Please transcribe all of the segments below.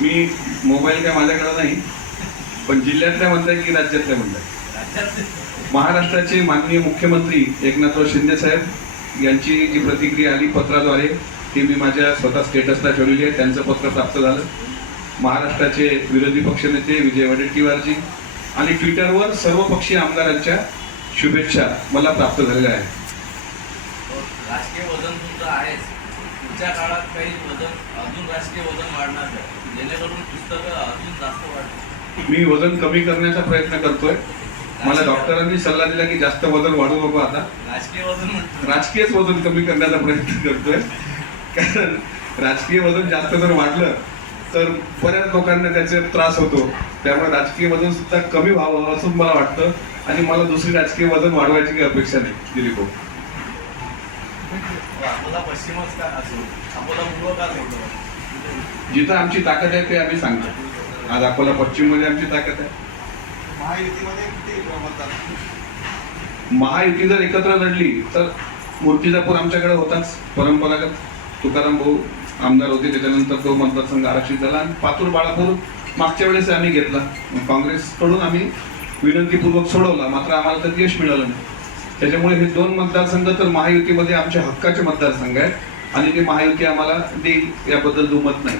मी mobile काय माझ्याकडे नाही पण जिल्ह्यातल्या म्हणताय की राज्यातल्या म्हणताय? महाराष्ट्राचे माननीय मुख्यमंत्री एकनाथराव शिंदे साहेब यांची जी प्रतिक्रिया आली पत्राद्वारे ती मी माझ्या स्वतः स्टेटसला ठेवलेली आहे. त्यांचं पत्र प्राप्त झालं. महाराष्ट्राचे विरोधी पक्षनेते विजय वडेट्टीवारजी आणि ट्विटरवर सर्व पक्षीय आमदारांच्या शुभेच्छा मला प्राप्त झालेल्या आहेत. पुढच्या काळात काही वजन अजून राजकीय वजन वाढणार आहे जेणेकरून पुस्तकं अजून जास्त वाढतील. मी वजन कमी करण्याचा प्रयत्न करतोय. मला डॉक्टरांनी सल्ला दिला की जास्त वजन वाढू नको आता. राजकीय वजन राजकीयच वजन कमी करण्याचा प्रयत्न करतोय. कारण राजकीय वजन जास्त जर वाढलं तर बऱ्याच लोकांना त्याचे त्रास होतो. त्यामुळे राजकीय वजन सुद्धा कमी व्हावं असं मला वाटतं. आणि मला दुसरी राजकीय वजन वाढवायची काही अपेक्षा नाही. दिलीप. अकोला पश्चिमच का असो अकोला पूर्व का नव्हतं जिथं आमची ताकद आहे ते आम्ही सांगतो. आज अकोला पश्चिममध्ये आमची ताकद आहे. महायुतीमध्ये किती मतदार महायुती जर एकत्र लढली तर मूर्तिजापूर आमच्याकडे होताच परंपरागत. तुकाराम भाऊ आमदार होते त्याच्यानंतर तो मतदारसंघ आरक्षित झाला. आणि पातूर बाळापूर मागच्या वेळेस आम्ही घेतला. काँग्रेसकडून आम्ही विनंतीपूर्वक सोडवला. मात्र आम्हाला त्यात यश मिळालं नाही. त्याच्यामुळे हे दोन मतदारसंघ तर महायुतीमध्ये आमच्या हक्काचे मतदारसंघ आहेत. आणि ते महायुती आम्हाला देईल याबद्दल दुमत नाही.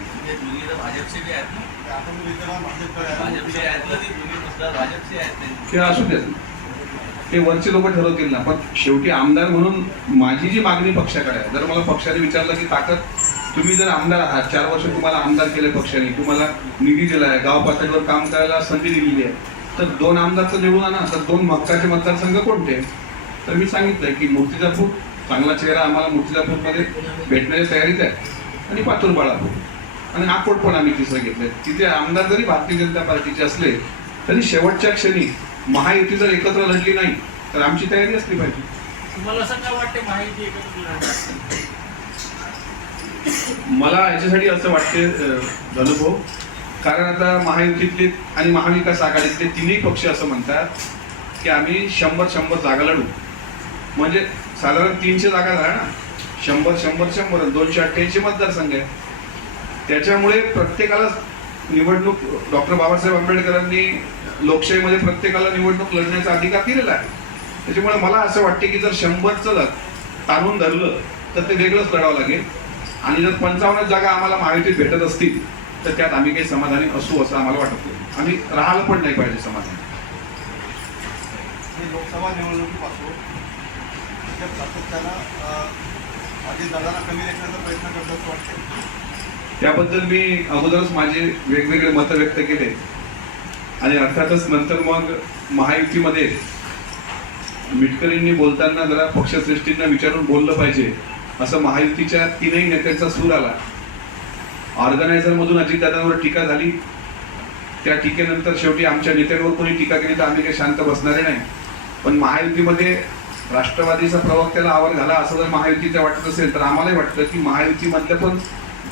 ते असू देत ते वरचे लोक ठरवतील ना. पण शेवटी आमदार म्हणून माझी जी मागणी पक्षाकडे आहे जर मला पक्षाने विचारलं की ताकद तुम्ही जर आमदार आहात चार वर्ष तुम्हाला आमदार केले पक्षाने तुम्हाला निधी दिला आहे गाव पातळीवर काम करायला संधी दिलेली आहे तर दोन आमदारचं निवडून आणा. तर दोन हक्काचे मतदारसंघ कोणते? तर मी सांगितलंय की मूर्तिजापूर चांगला चेहरा आम्हाला मूर्तिजापूरमध्ये भेटण्याच्या तयारीत आहे. आणि पातूर बाळापूर आणि अकोट पण आम्ही तिसरं घेतलंय. तिथे आमदार जरी भारतीय जनता पार्टीचे असले तरी शेवटच्या क्षणी महायुती जर एकत्र लढली नाही तर आमची तयारी असली पाहिजे. तुम्हाला असं काय वाटते माहिती एकत्र लढण्यात? मला याच्यासाठी असं वाटते अं, धनुभाऊ कारण आता महायुतीतले आणि महाविकास आघाडीतले तिन्ही पक्ष असं म्हणतात की आम्ही शंभर शंभर जागा लढू. म्हणजे साधारण तीनशे जागा झाल्या ना. शंभर शंभर शंभर. दोनशे अठ्ठ्याऐंशी मतदारसंघ आहे त्याच्यामुळे प्रत्येकाला निवडणूक डॉक्टर बाबासाहेब आंबेडकरांनी लोकशाहीमध्ये प्रत्येकाला निवडणूक लढण्याचा अधिकार दिलेला आहे. त्याच्यामुळे मला असं वाटते की जर शंभरचं जर ताणून धरलं तर ते वेगळंच लढावं लागेल. आणि जर पंचावन्न जागा आम्हाला महायुतीत भेटत असतील तर त्यात आम्ही काही समाधानी असू असं आम्हाला वाटत. नाही आम्ही राहायला पण नाही पाहिजे समाधानी. लोकसभा निवडणुकीपासून त्या सातत्यानं अजितदादांना कमी लेखण्याचा प्रयत्न करत असं वाटतं त्याबद्दल मी अगोदरच माझे वेगवेगळे मतं व्यक्त केले. आणि अर्थातच नंतर मग महायुतीमध्ये मिटकरींनी बोलताना जरा पक्षश्रेष्ठींना विचारून बोललं पाहिजे असं महायुतीच्या तीनही नेत्यांचा सूर आला. ऑर्गनायझरमधून अजितदादांवर टीका झाली. त्या टीकेनंतर शेवटी आमच्या नेत्यांवर कोणी टीका केली तर आम्ही काही शांत बसणारे नाही. पण महायुतीमध्ये राष्ट्रवादीचा प्रवक्त्याला आवड झाला असं जर महायुतीच्या वाटत असेल तर आम्हालाही वाटतं की महायुतीमधलं पण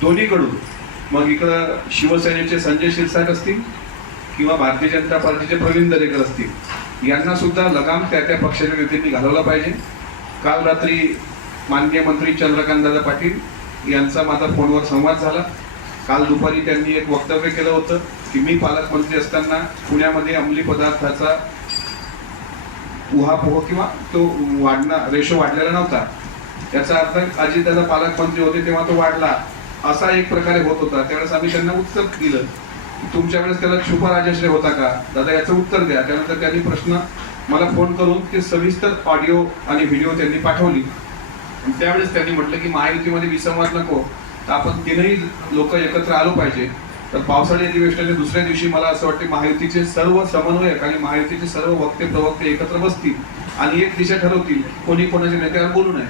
दोन्हीकडून मग इकडं शिवसेनेचे संजय शिरसाट असतील किंवा भारतीय जनता पार्टीचे प्रवीण दरेकर असतील यांना सुद्धा लगाम त्या त्या पक्षाच्या नेत्यांनी घालवला पाहिजे. काल रात्री माननीय मंत्री चंद्रकांतदादा पाटील यांचा माझा फोनवर संवाद झाला. काल दुपारी त्यांनी एक वक्तव्य केलं होतं की मी पालकमंत्री असताना पुण्यामध्ये अंमली पदार्थाचा उहापोह किंवा तो वाढणार रेशो वाढलेला नव्हता. याचा अर्थ अजितदादा पालकमंत्री होते तेव्हा तो वाढला. असा एक प्रकारे होत होता. त्यावेळेस आम्ही त्यांना उत्तर दिलं. तुमच्या वेळेस त्याला छुपा राजश्रय होता का? दादा याचं उत्तर द्या. त्यानंतर त्यांनी प्रश्न मला फोन करून ते सविस्तर ऑडिओ आणि व्हिडिओ त्यांनी पाठवली. त्यावेळेस त्यांनी म्हटलं की महायुतीमध्ये विसंवाद नको. तर आपण तीनही लोक एकत्र आलो पाहिजे. तर पावसाळी अधिवेशनाच्या दुसऱ्या दिवशी मला असं वाटतं महायुतीचे सर्व समन्वयक आणि महायुतीचे सर्व वक्ते प्रवक्ते एकत्र बसतील आणि एक दिशा ठरवतील कोणी कोणाच्या नेत्यावर बोलू नये.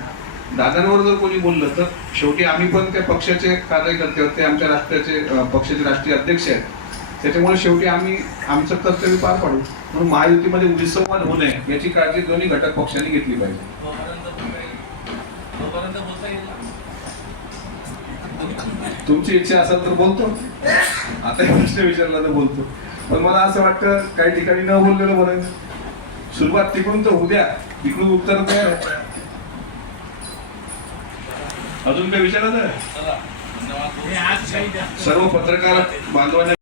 दादांवर जर कोणी बोललं तर शेवटी आम्ही पण त्या पक्षाचे कार्यकर्ते आहोत ते आमच्या राष्ट्राचे पक्षाचे राष्ट्रीय अध्यक्ष आहेत. त्याच्यामुळे शेवटी आम्ही आमचं कर्तव्य पार पाडू. म्हणून महायुतीमध्ये विसंवाद होऊ नये याची काळजी दोन्ही घटक पक्षांनी घेतली पाहिजे. तुमची इच्छा असेल तर बोलतो. आता हे प्रश्न विचारला तर बोलतो. पण मला असं वाटतं काही ठिकाणी न बोललेलं बरं. सुरुवात तिकडून तर होऊ द्या. तिकडून उत्तर द्या. अजून काही विचारायचं? आहे चला. धन्यवाद. आज काही जास्त सर्व पत्रकार बांधवांना